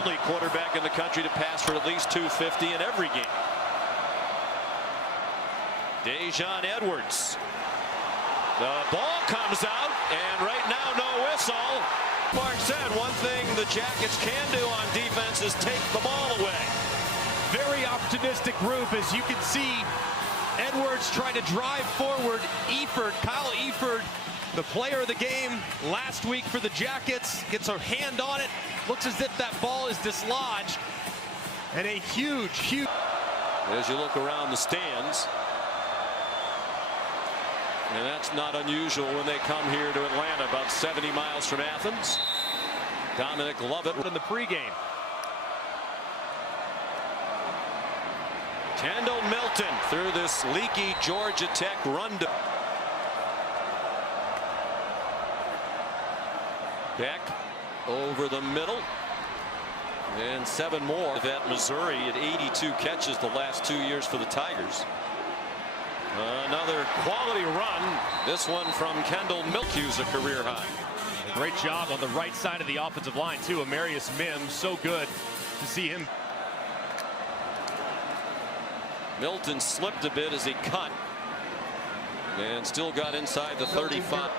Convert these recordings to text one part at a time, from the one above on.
only quarterback in the country to pass for at least 250 in every game. Dejon Edwards. The ball comes out, and right now no whistle. Clark said one thing the Jackets can do on defense is take the ball away. Very opportunistic group, as you can see. Edwards trying to drive forward. Kyle Eford, the player of the game last week for the Jackets, gets a hand on it. Looks as if that ball is dislodged. And a huge. As you look around the stands, and that's not unusual when they come here to Atlanta, about 70 miles from Athens. Dominic Lovett in the pregame. Kendall Milton through this leaky Georgia Tech run. Beck over the middle. And 7 more at Missouri at 82 catches the last 2 years for the Tigers. Another quality run. This one from Kendall Milton's a career high. Great job on the right side of the offensive line too. Amarius Mims, so good to see him. Milton slipped a bit as he cut and still got inside the 35.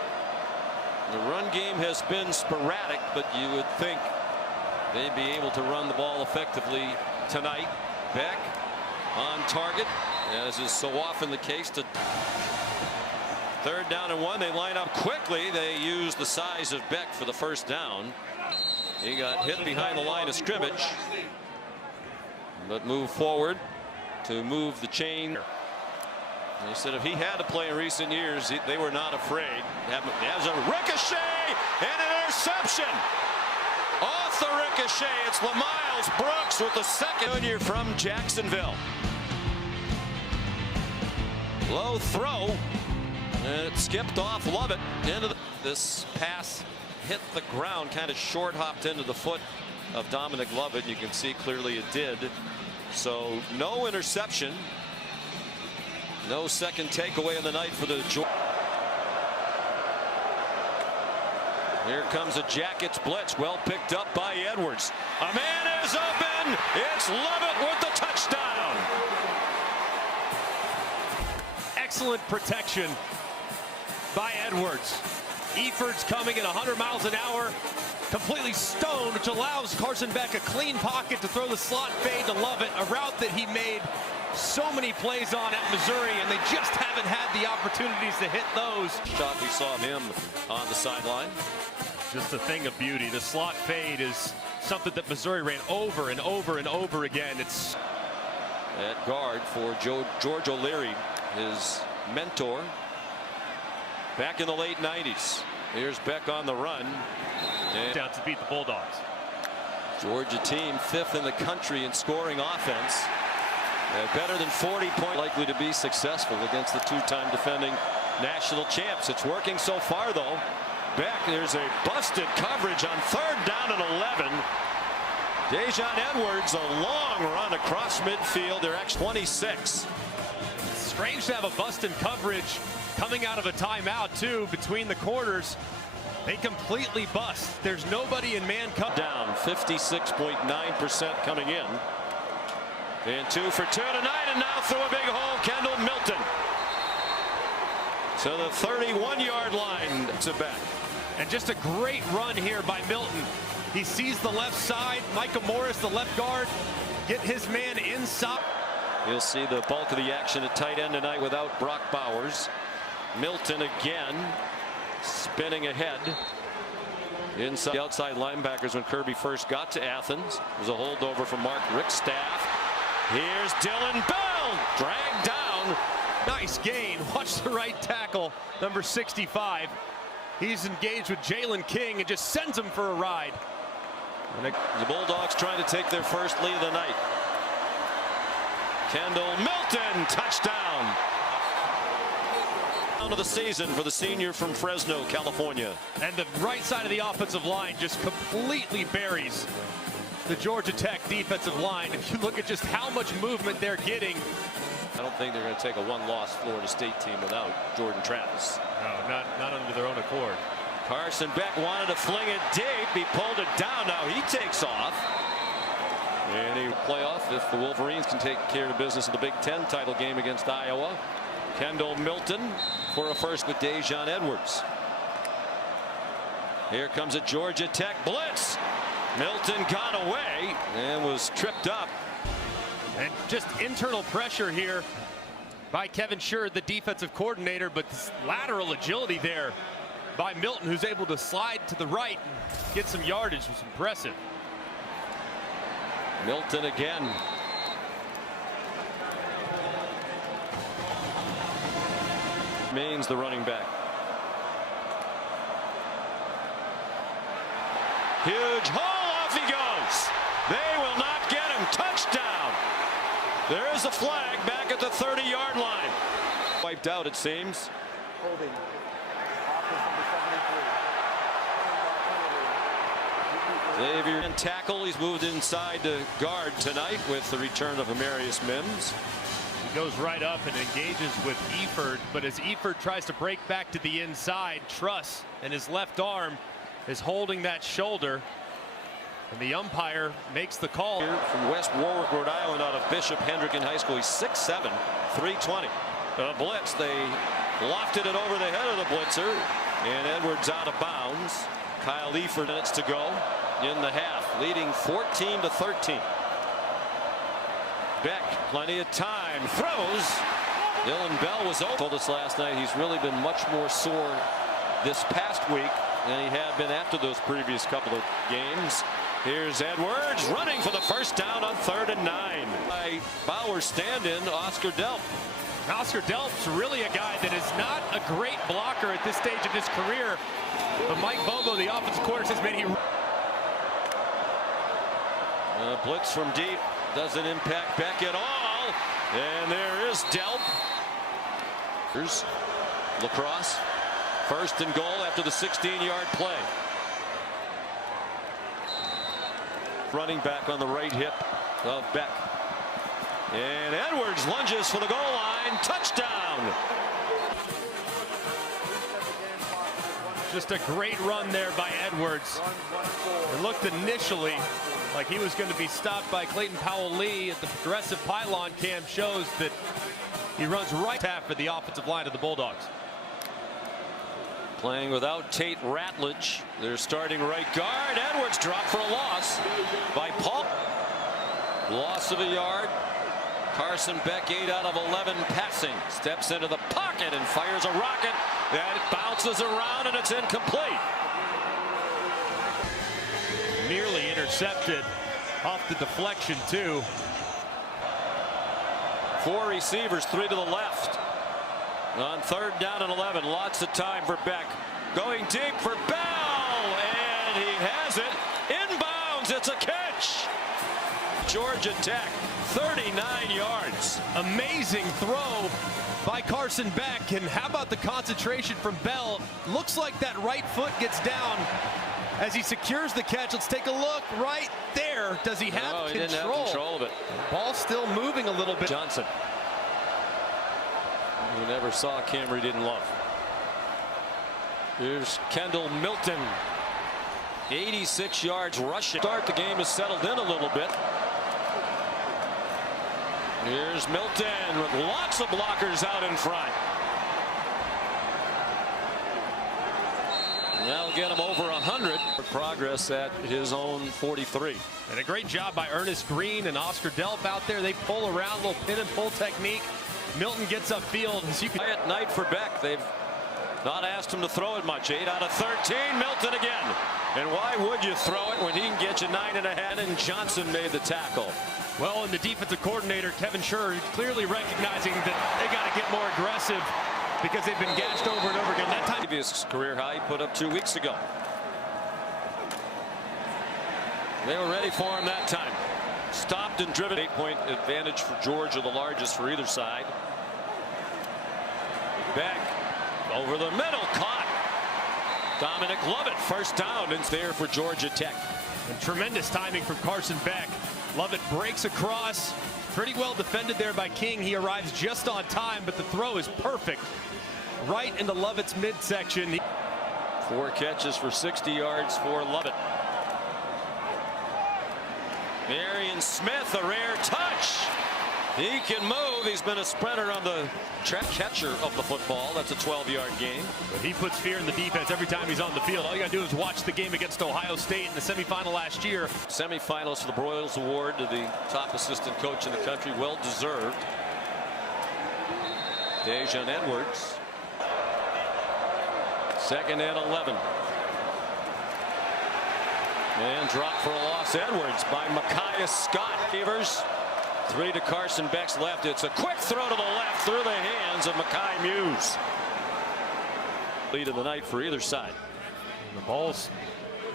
The run game has been sporadic, but you would think they'd be able to run the ball effectively tonight. Beck on target, as is so often the case. To 3rd down and 1, they line up quickly. They use the size of Beck for the first down. He got hit behind the line of scrimmage, but moved forward to move the chain. They said if he had to play in recent years, they were not afraid. Has a ricochet and an interception. Off the ricochet, it's LaMiles Brooks with the second. Junior from Jacksonville. Low throw, and it skipped off Lovett into this pass hit the ground, kind of short hopped into the foot of Dominic Lovett. You can see clearly it did. So no interception. No second takeaway of the night for the Georgia. Here comes a Jackets blitz, well picked up by Edwards. A man is open. It's Lovett with the touchdown. Excellent protection by Edwards. Eford's coming at 100 miles an hour, completely stoned, which allows Carson Beck a clean pocket to throw the slot fade to Lovett, a route that he made so many plays on at Missouri, and they just haven't had the opportunities to hit those. Shot we saw him on the sideline. Just a thing of beauty. The slot fade is something that Missouri ran over and over and over again. It's at guard for George O'Leary, his mentor back in the late 90s. Here's Beck on the run. And down to beat the Bulldogs. Georgia team 5th in the country in scoring offense. Better than 40 points, likely to be successful against the 2-time defending national champs. It's working so far though. Beck, there's a busted coverage on 3rd down and 11. Dejon Edwards, a long run across midfield. They're actually 26. Strange to have a busted coverage coming out of a timeout too between the quarters. They completely bust. There's nobody in man coverage. Down 56.9% coming in. And 2 for 2 tonight, and now through a big hole, Kendall Milton to the 31-yard line. It's a back. And just a great run here by Milton. He sees the left side. Micah Morris, the left guard, get his man inside. You'll see the bulk of the action at tight end tonight without Brock Bowers. Milton again spinning ahead. Inside the outside linebackers when Kirby first got to Athens. It was a holdover from Mark Rickstaff. Here's Dylan Bell, dragged down. Nice gain. Watch the right tackle, number 65. He's engaged with Jalen King and just sends him for a ride. And the Bulldogs trying to take their first lead of the night. Kendall Milton, touchdown. Of the season for the senior from Fresno, California. And the right side of the offensive line just completely buries the Georgia Tech defensive line. If you look at just how much movement they're getting. I don't think they're going to take a one-loss Florida State team without Jordan Travis. No, not under their own accord. Carson Beck wanted to fling it deep. He pulled it down. Now he takes off. And a playoff if the Wolverines can take care of business in the Big Ten title game against Iowa. Kendall Milton for a first with Dejon Edwards. Here comes a Georgia Tech blitz. Milton got away and was tripped up. And just internal pressure here by Kevin Sherrod, the defensive coordinator, but lateral agility there by Milton, who's able to slide to the right and get some yardage. Was impressive. Milton again. Remains the running back. Huge hole, off he goes. They will not get him. Touchdown. There is a flag back at the 30-yard line. Wiped out, it seems. Holding. Xavier and tackle. He's moved inside to guard tonight with the return of Amarius Mims. He goes right up and engages with Eford, but as Eford tries to break back to the inside, Truss and his left arm is holding that shoulder, and the umpire makes the call. Here from West Warwick, Rhode Island, out of Bishop Hendricken High School. He's 6'7", 320. A blitz. They lofted it over the head of the blitzer, and Edwards out of bounds. Kyle Eford, minutes to go in the half, leading 14-13. Beck, plenty of time, throws. Dylan Bell was over. Told us last night he's really been much more sore this past week than he had been after those previous couple of games. Here's Edwards running for the first down on 3rd and 9. By Bauer stand-in, Oscar Delp. Oscar Delp's really a guy that is not a great blocker at this stage of his career, but Mike Bobo, the offensive coordinator, says maybe blitz from deep doesn't impact Beck at all, and there is Delp. Here's Lacrosse, 1st and goal after the 16-yard play. Running back on the right hip of Beck. And Edwards lunges for the goal line. Touchdown. just a great run there by Edwards. It looked initially like he was going to be stopped by Clayton Powell-Lee. At the progressive pylon cam shows that he runs right half of the offensive line of the Bulldogs. Playing without Tate Ratledge, their starting right guard. Edwards dropped for a loss by Paul. Loss of a yard. Carson Beck 8 out of 11 passing. Steps into the pocket and fires a rocket that bounces around and it's incomplete. Nearly intercepted off the deflection too. 4 receivers, 3 to the left. On 3rd down and 11, lots of time for Beck. Going deep for Bell, and he has it. Inbounds, it's a catch. Georgia Tech, 39 yards. Amazing throw by Carson Beck, and how about the concentration from Bell? Looks like that right foot gets down as he secures the catch. Let's take a look right there. Does he have control? He didn't have control of it. Ball still moving a little bit. Johnson, who never saw a camera he didn't love. Here's Kendall Milton, 86 yards rushing. Start, the game has settled in a little bit. Here's Milton with lots of blockers out in front. And that'll get him over 100. Progress at his own 43. And a great job by Ernest Green and Oscar Delp out there. They pull around, little pin and pull technique. Milton gets upfield. As you can Quiet night for Beck. They've not asked him to throw it much. 8 out of 13. Milton again. And why would you throw it when he can get you 9.5? And Johnson made the tackle. Well, and the defensive coordinator, Kevin Sherrod, clearly recognizing that they got to get more aggressive because they've been gashed over and over again. That time, Previous career high he put up 2 weeks ago. They were ready for him that time. Stopped and driven. 8-point advantage for Georgia, the largest for either side. Beck over the middle, caught. Dominic Lovett, first down, and there for Georgia Tech. and tremendous timing from Carson Beck. Lovett breaks across. Pretty well defended there by King. He arrives just on time, but the throw is perfect. Right into Lovett's midsection. 4 catches for 60 yards for Lovett. Marion Smith, a rare touch. He can move. He's been a spreader on the catcher of the football. That's a 12-yard gain. But he puts fear in the defense every time he's on the field. All you got to do is watch the game against Ohio State in the semifinal last year. Semifinals for the Broyles Award to the top assistant coach in the country. Well deserved. Dejan Edwards. 2nd and 11. And drop for a loss. Edwards by Micaiah Scott. Beavers. 3 to Carson Beck's left. It's a quick throw to the left through the hands of Mekhi Muse. Lead of the night for either side. And the ball's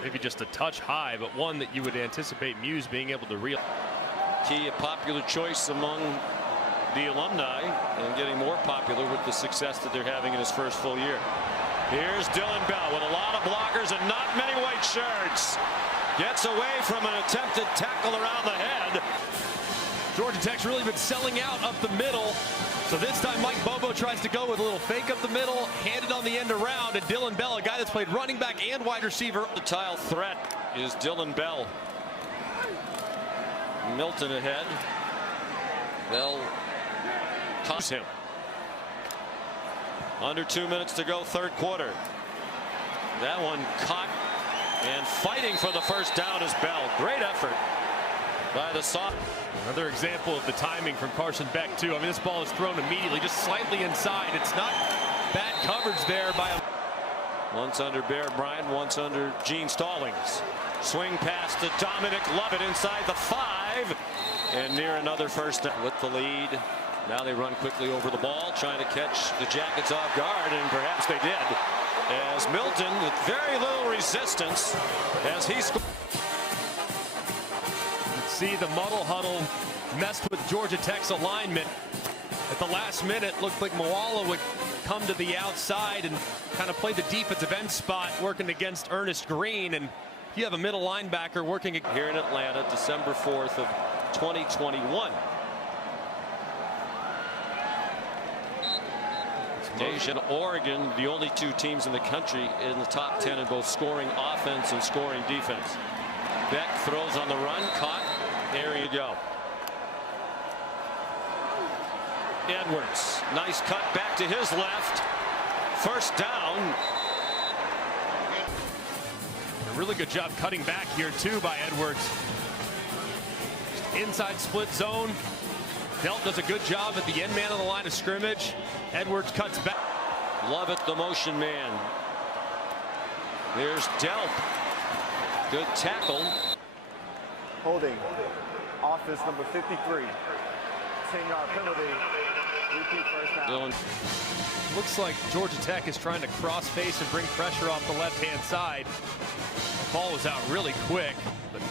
maybe just a touch high, but one that you would anticipate Muse being able to reel. Key, a popular choice among the alumni and getting more popular with the success that they're having in his first full year. Here's Dillon Bell with a lot of blockers and not many white shirts. Gets away from an attempted tackle around the head. Georgia Tech's really been selling out up the middle. So this time Mike Bobo tries to go with a little fake up the middle, handed on the end around, and Dillon Bell, a guy that's played running back and wide receiver. The tile threat is Dillon Bell. Milton ahead. Bell toss him. Under 2 minutes to go, third quarter. That one caught, and fighting for the first down is Bell. Great effort by the soft. Another example of the timing from Carson Beck too. I mean, this ball is thrown immediately, just slightly inside. It's not bad coverage there by a... Once under Bear Bryant, once under Gene Stallings. Swing pass to Dominic Lovett inside the 5, and near another first down with the lead. Now they run quickly over the ball, trying to catch the Jackets off guard, and perhaps they did. As Milton, with very little resistance, as he scored. See the muddle huddle messed with Georgia Tech's alignment. At the last minute, looked like Moala would come to the outside and kind of play the defensive end spot, working against Ernest Green. And you have a middle linebacker working here in Atlanta, December 4th of 2021. Nation, Oregon, the only 2 teams in the country in the top 10 in both scoring offense and scoring defense. Beck throws on the run, caught. There you go. Edwards, nice cut back to his left. First down. A really good job cutting back here too by Edwards. Inside split zone. Delp does a good job at the end man on the line of scrimmage. Edwards cuts back. Lovett, the motion man. There's Delp. Good tackle. Holding. Offense number 53. 10-yard penalty. Repeat first down. Dillon. Looks like Georgia Tech is trying to cross face and bring pressure off the left-hand side. The ball was out really quick. But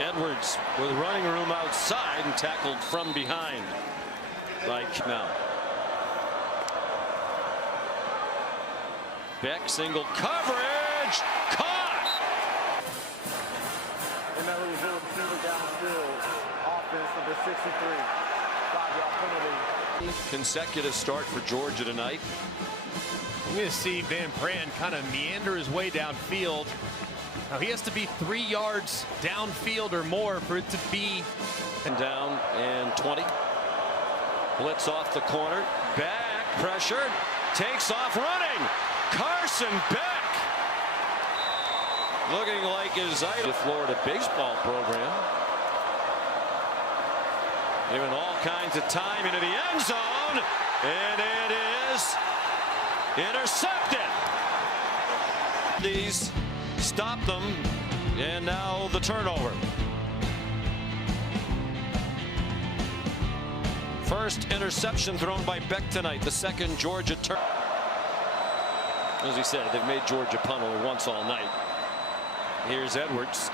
Edwards with running room outside and tackled from behind by now. Beck single coverage, caught. And that was a receiver downfield. Offense number 63. 5-yard penalty. Consecutive start for Georgia tonight. I'm going to see Van Pran kind of meander his way downfield. Now he has to be 3 yards downfield or more for it to be. And down and 20. Blitz off the corner. Back pressured. Takes off running. Carson Beck. Looking like his idol. The Florida baseball program. Given all kinds of time into the end zone. And it is intercepted. These stop them, and now the turnover. First interception thrown by Beck tonight, the second Georgia turn. As he said, they've made Georgia punt only once all night. Here's Edwards.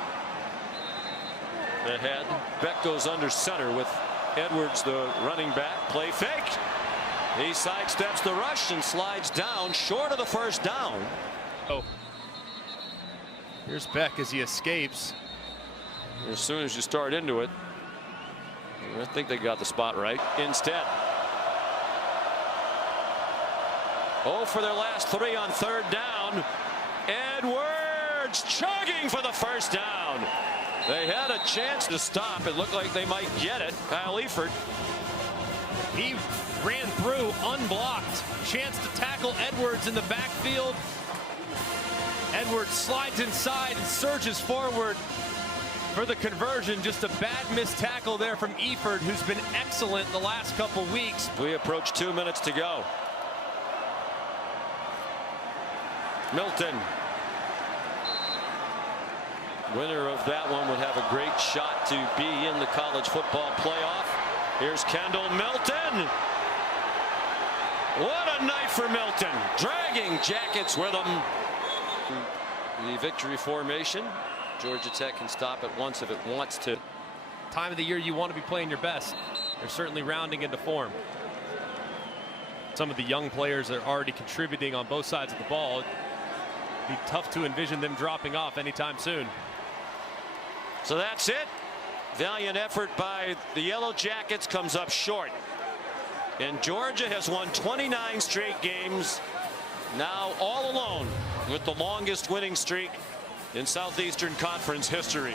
Ahead. Beck goes under center with Edwards, the running back. Play fake. He sidesteps the rush and slides down short of the first down. Oh. Here's Beck as he escapes. As soon as you start into it, I think they got the spot right. Instead. Oh, for their last 3 on third down. Edwards Edwards chugging for the first down. They had a chance to stop. It looked like they might get it. Kyle Eifert. He ran through unblocked. Chance to tackle Edwards in the backfield. Edwards slides inside and surges forward for the conversion. Just a bad missed tackle there from Eifert, who's been excellent the last couple weeks. We approach 2 minutes to go. Milton. Winner of that one would have a great shot to be in the college football playoff. Here's Kendall Milton. What a night for Milton. Dragging Jackets with him. The victory formation. Georgia Tech can stop it once if it wants to. Time of the year you want to be playing your best. They're certainly rounding into form. Some of the young players are already contributing on both sides of the ball. It'd be tough to envision them dropping off anytime soon. So that's it. Valiant effort by the Yellow Jackets comes up short. And Georgia has won 29 straight games. Now all alone with the longest winning streak in Southeastern Conference history.